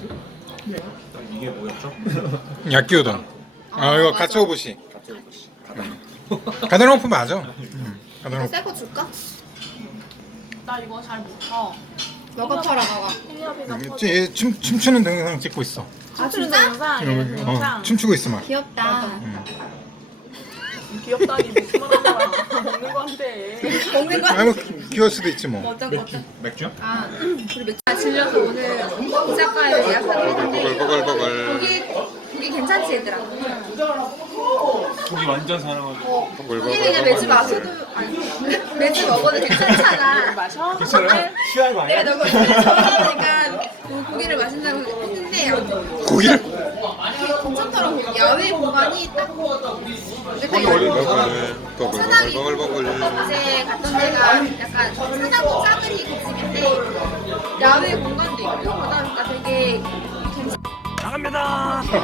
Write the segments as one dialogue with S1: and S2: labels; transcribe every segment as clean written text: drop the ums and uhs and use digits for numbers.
S1: 이게 뭐였죠?
S2: 야끼우동. 아 이거
S3: 맞아.
S2: 가츠오부시. 가다노프 맞아. 가다노프.
S3: 새거 줄까?
S4: 나 이거 잘 못 봐.
S3: 너가 팔아 너가.
S2: 춤추는 동영상 찍고 있어.
S3: 아 진짜?
S2: 춤추고 있어 막.
S3: 귀엽다.
S4: 귀엽다니 무슨 말 하는 거야. 먹는 건데.
S3: 먹는 거?
S2: 아뭐 귀여울 수도 있지 뭐.
S3: 어떤
S1: 맥주?
S3: 아 우리 맥주 질려서 오늘 이자카야를 예약하기로 했는데
S2: 버글버글.
S3: 고기 괜찮지 얘들아?
S1: 고기 완전 사랑하고.
S3: 고기는 그냥 매주 마셔도 아니 매주 먹어도 괜찮잖아.
S4: 마셔?
S1: 취할 거
S3: 내가
S1: 아니야?
S3: 너무 좋아하니까 고기를 마신다고 했는데
S2: 고기를?
S3: 괜찮더라고. 야외 공간이 딱 내가
S2: 버글버글.
S3: 어제 갔던 데가 약간 사자고 작은 이 집인데 야외 공간도 있고 그러다 보니까 되게
S1: 나갑니다.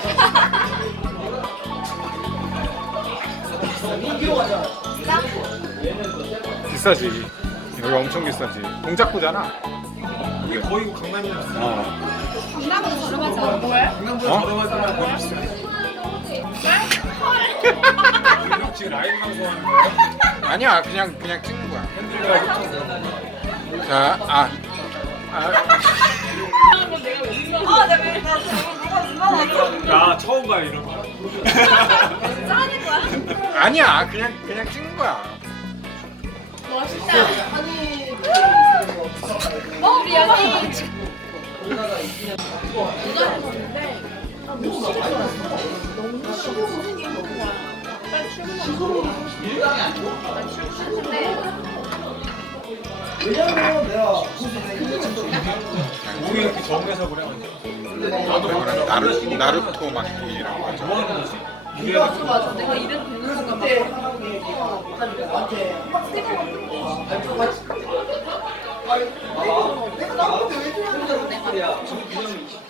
S2: 비싸지. 여기 엄청 비싸지. 동작구잖아.
S1: 이게 거의 강남이야.
S3: 강남보다 저렴하지 않아? 뭐야?
S1: 강남보다 저렴하지만 더 비싸. 지금 라이브 방송하는 거야?
S2: 아니야 그냥 찍는 거야.
S1: 팬들과 협찬.
S2: 자
S1: 나 처음 봐 이런 거.
S2: 아니야 그냥 찍는 거야.
S3: 우리 여기
S1: 몸이 이렇게 정해서 그래.
S2: 나루토 막기라고 하죠.
S1: 뭐 하는 거지? 이래야 돼.
S3: 맞아. 내가 이름 되는 순간 막